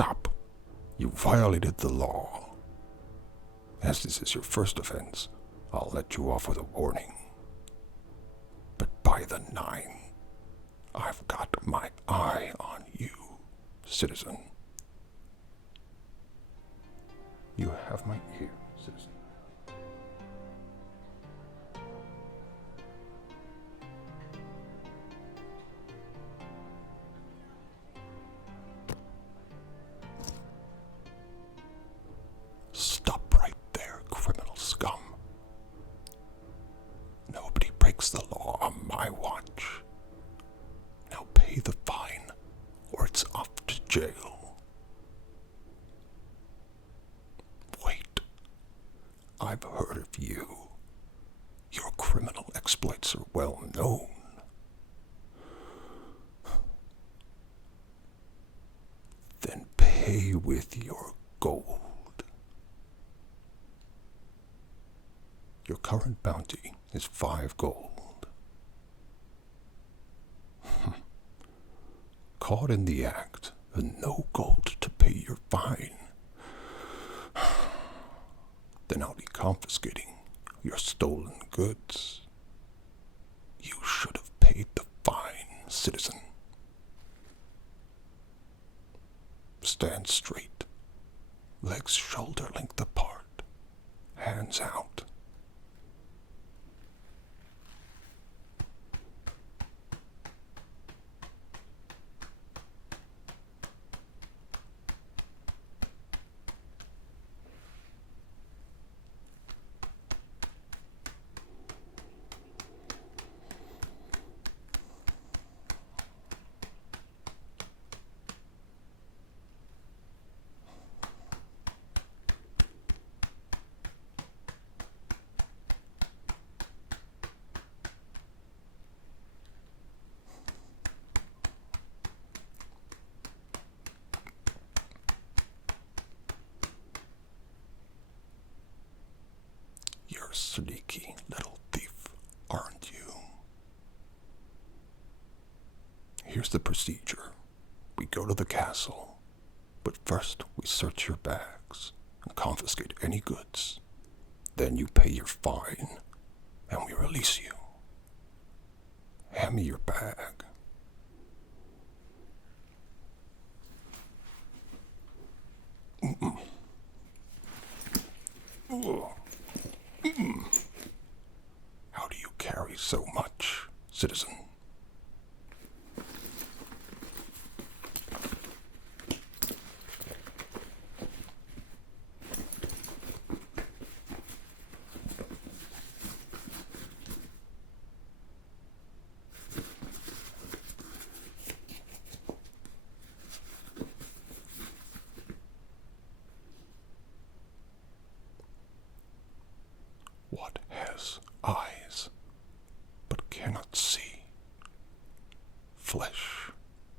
Stop! You violated the law. As this is your first offense, I'll let you off with a warning. But by the 9, I've got my eye on you, citizen. You have my ear, citizen. Stop right there, criminal scum. Nobody breaks the law on my watch. Now pay the fine, or it's off to jail. Wait, I've heard of you. Your criminal exploits are well known. Then pay with your gold. Your current bounty is 5 gold. Caught in the act, and no gold to pay your fine. Then I'll be confiscating your stolen goods. You should have paid the fine, citizen. Stand straight, legs shoulder length apart, hands out. You're a sneaky little thief, aren't you? Here's the procedure. We go to the castle, but first we search your bags and confiscate any goods. Then you pay your fine, and we release you. Hand me your bag. How do you carry so much, citizen? What has eyes but cannot see, flesh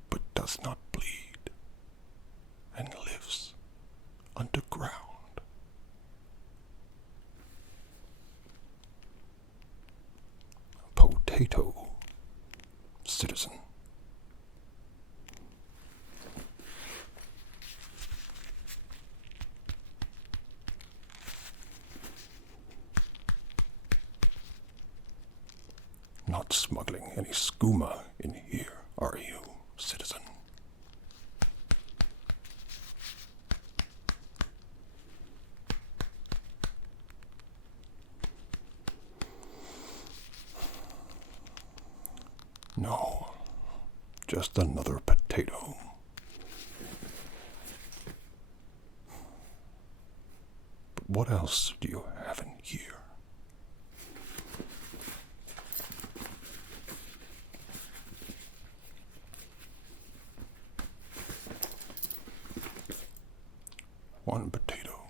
but does not bleed, and lives underground? Potato, citizen. Not smuggling any skooma in here, are you, citizen? No, just another potato. But what else do you have in here? One potato.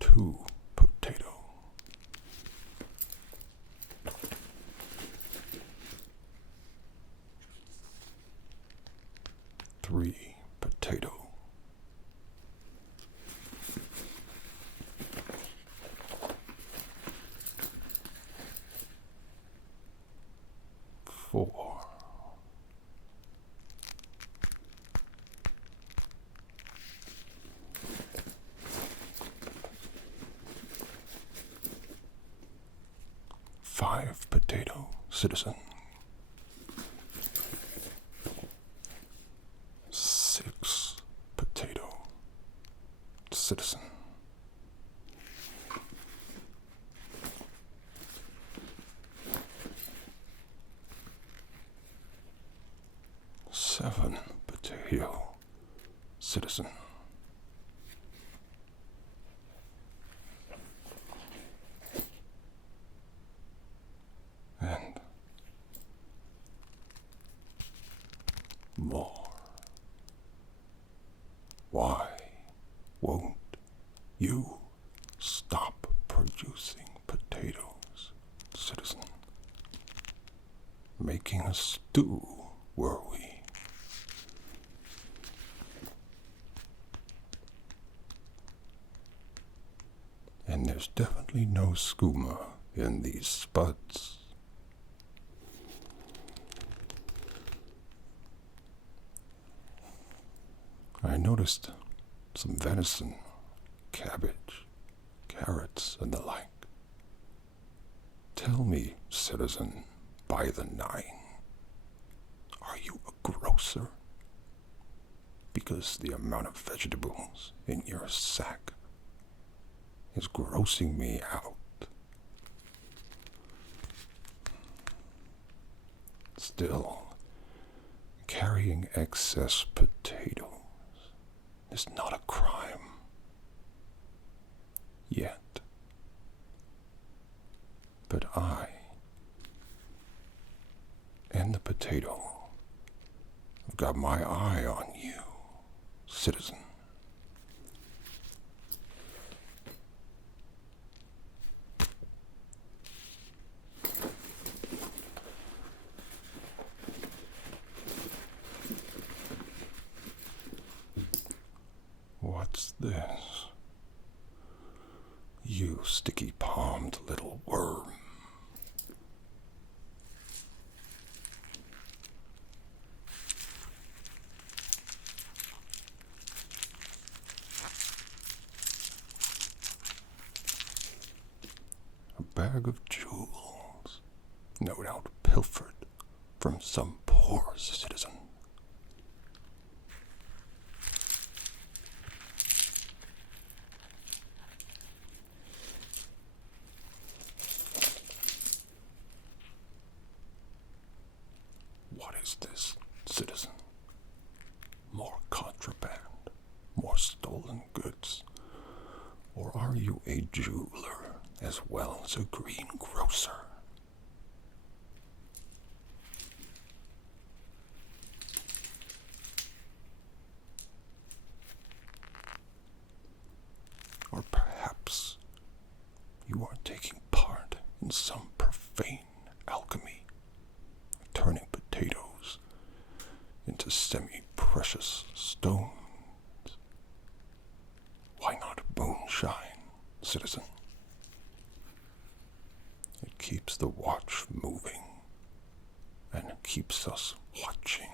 2 potato. 3 potato. 4. citizen. 6 potato, citizen. 7 potato, citizen. And more. Why won't you stop producing potatoes, citizen? Making a stew, were we? And there's definitely no skooma in these spuds. I noticed some venison, cabbage, carrots, and the like. Tell me, citizen, by the 9, are you a grocer? Because the amount of vegetables in your sack is grossing me out. Still, carrying excess potatoes is not a crime. Yet. But I and the potato have got my eye on you, citizen. What's this? You sticky-palmed little worm. A bag of jewels, no doubt pilfered from some poor citizen. What is this, citizen? More contraband, more stolen goods? Or are you a jeweler as well as a greengrocer? Or perhaps you are taking part in some profane alchemy, turning potatoes into semi-precious stones. Why not moonshine, citizen? It keeps the watch moving and keeps us watching.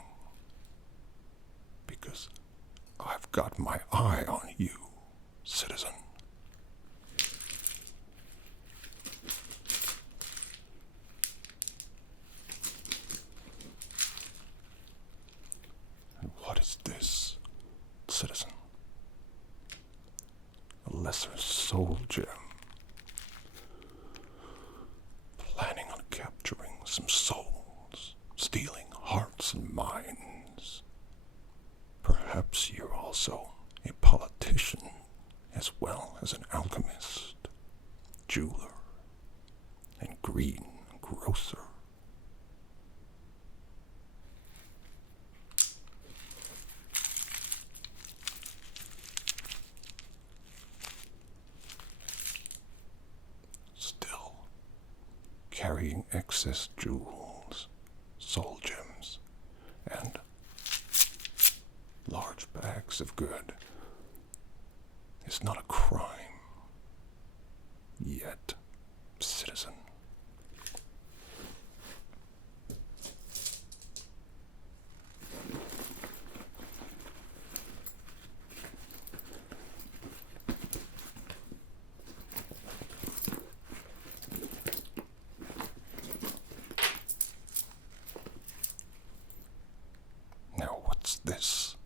Because I've got my eye on you, citizen. And what is this, citizen? A lesser soul gem. Planning on capturing some souls, stealing hearts and minds. Perhaps you're also a politician as well as an alchemist, jeweler, and greengrocer. Still, carrying excess jewels, soul gems, and large bags of good is not a crime. Yet, citizen. this?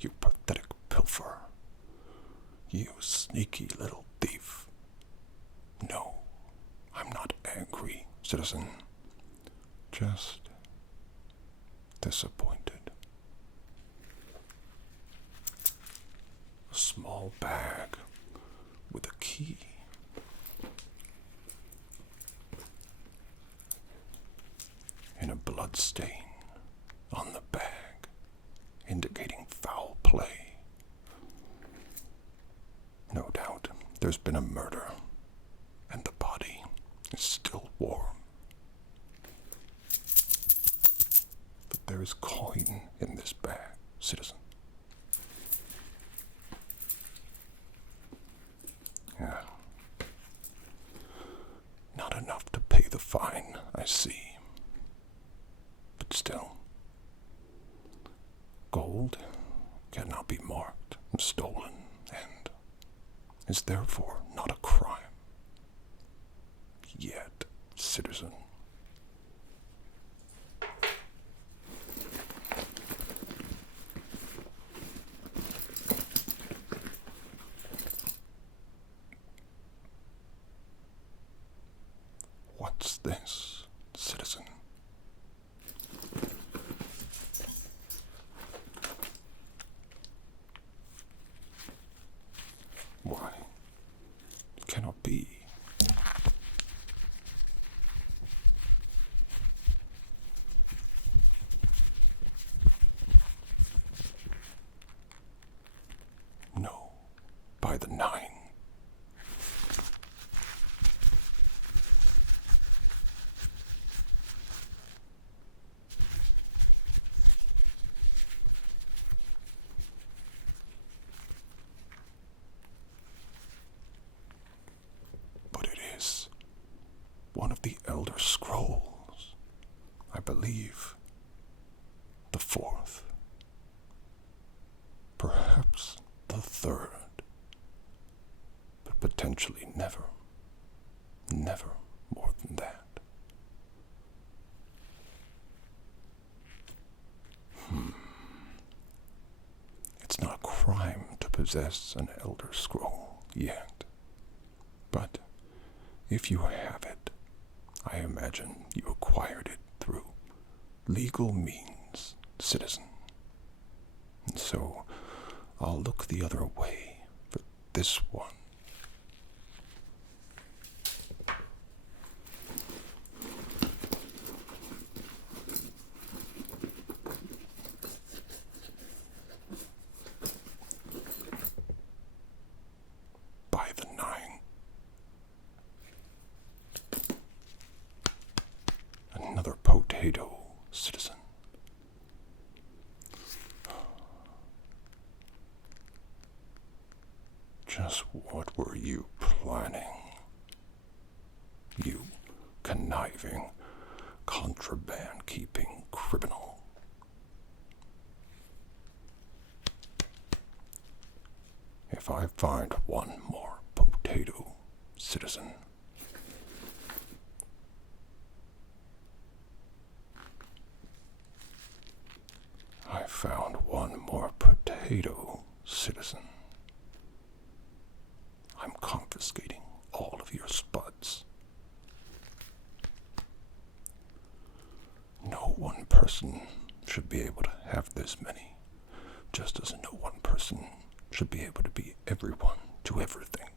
You pathetic pilfer. You sneaky little thief. No, I'm not angry, citizen. Just disappointed. A small bag with a key. And a blood stain on the bag, indicating foul play. No doubt there's been a murder, and the body is still warm. But there is coin in this bag, citizen. Yeah. Not enough to pay the fine, I see. But still, gold cannot be marked and stolen, and is therefore not a crime. Yet, citizen. What's this, citizen? Why? It cannot be. No, by the 9. One of the Elder Scrolls, I believe, the 4th, perhaps the 3rd, but potentially never more than that. It's not a crime to possess an Elder Scroll yet, but if you have it, I imagine you acquired it through legal means, citizen. And so I'll look the other way for this one. By the 9. Another potato, citizen. Just what were you planning? You conniving, contraband-keeping criminal. If I find one more potato, citizen, I found one more potato, citizen. I'm confiscating all of your spuds. No one person should be able to have this many, just as no one person should be able to be everyone to everything.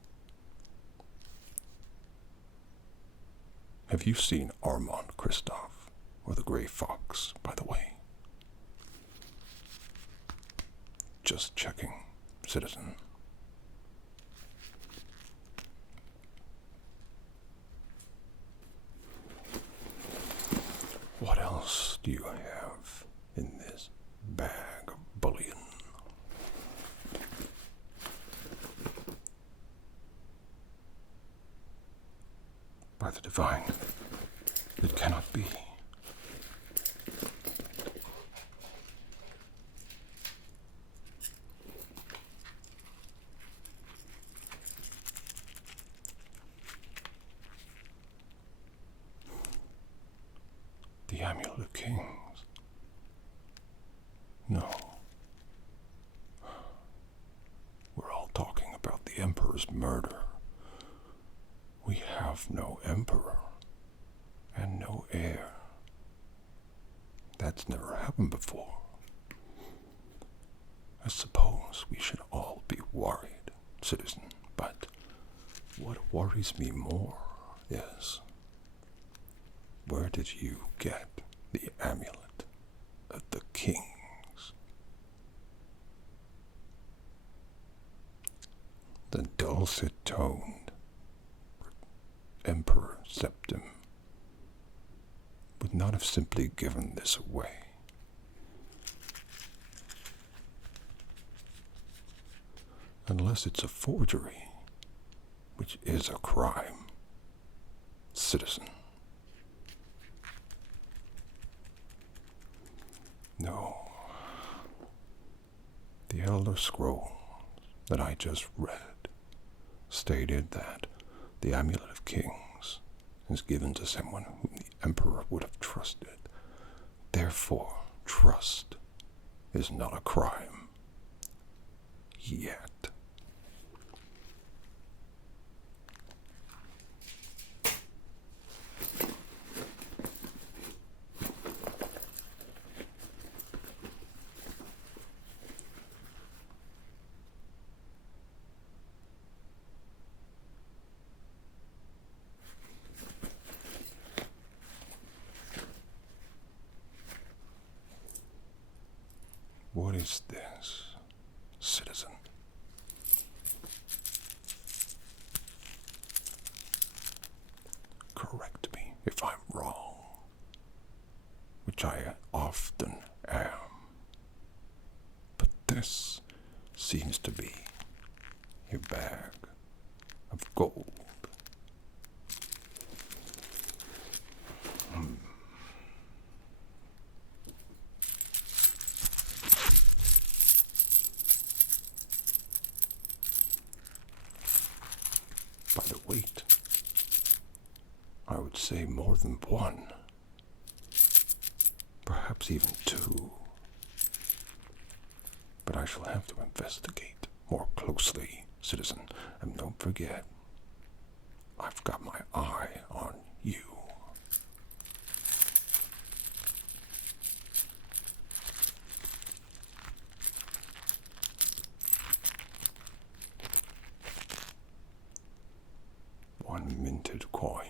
Have you seen Armand Kristoff, or the Gray Fox, by the way? Just checking, citizen. What else do you have in this bag of bullion? By the divine, it cannot be. The Amulet of Kings. No. We're all talking about the Emperor's murder. We have no Emperor and no heir. That's never happened before. I suppose we should all be worried, citizen, but what worries me more is, where did you get the amulet of the kings? The dulcet-toned Emperor Septim would not have simply given this away. Unless it's a forgery, which is a crime, citizen. No. The Elder Scrolls that I just read stated that the Amulet of Kings is given to someone whom the Emperor would have trusted. Therefore, trust is not a crime. Yet. What is this, citizen? Correct me if I'm wrong, which I often am. But this seems to be a bag of gold. By the weight, I would say more than one, perhaps even two. But I shall have to investigate more closely, citizen, and don't forget, I've got my eye on you. One minted coin,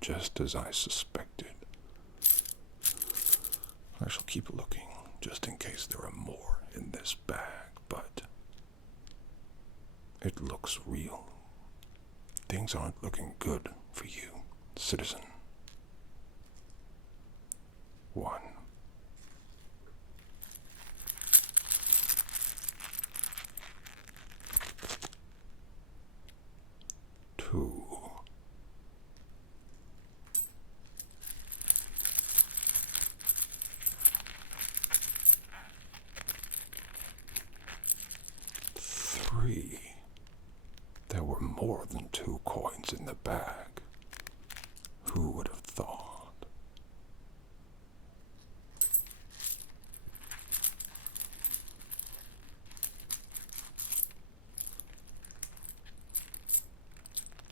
just as I suspected. I shall keep looking, just in case there are more in this bag, but it looks real. Things aren't looking good for you, citizen. One. Two. Three. There were more than two coins in the bag. Who would have thought?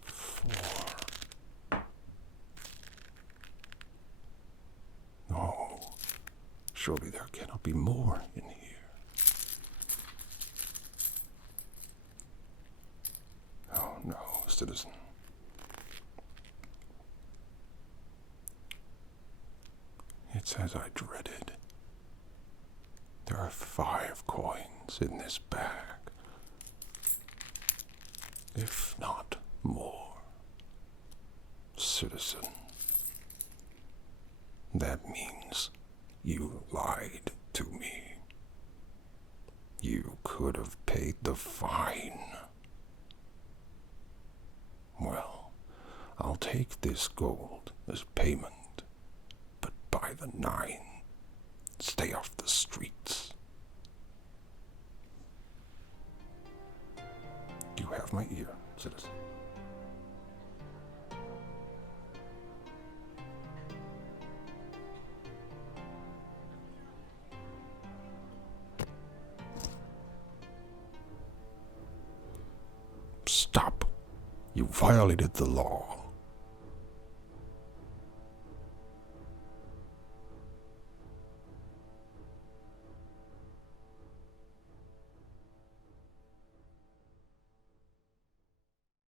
Four. No. Surely there cannot be more in here. Oh no, citizen. It's as I dreaded. There are 5 coins in this bag, if not more. Citizen, that means you lied to me. You could have paid the fine. Well, I'll take this gold as payment, but by the 9, stay off the streets. You have my ear, citizen. You violated the law.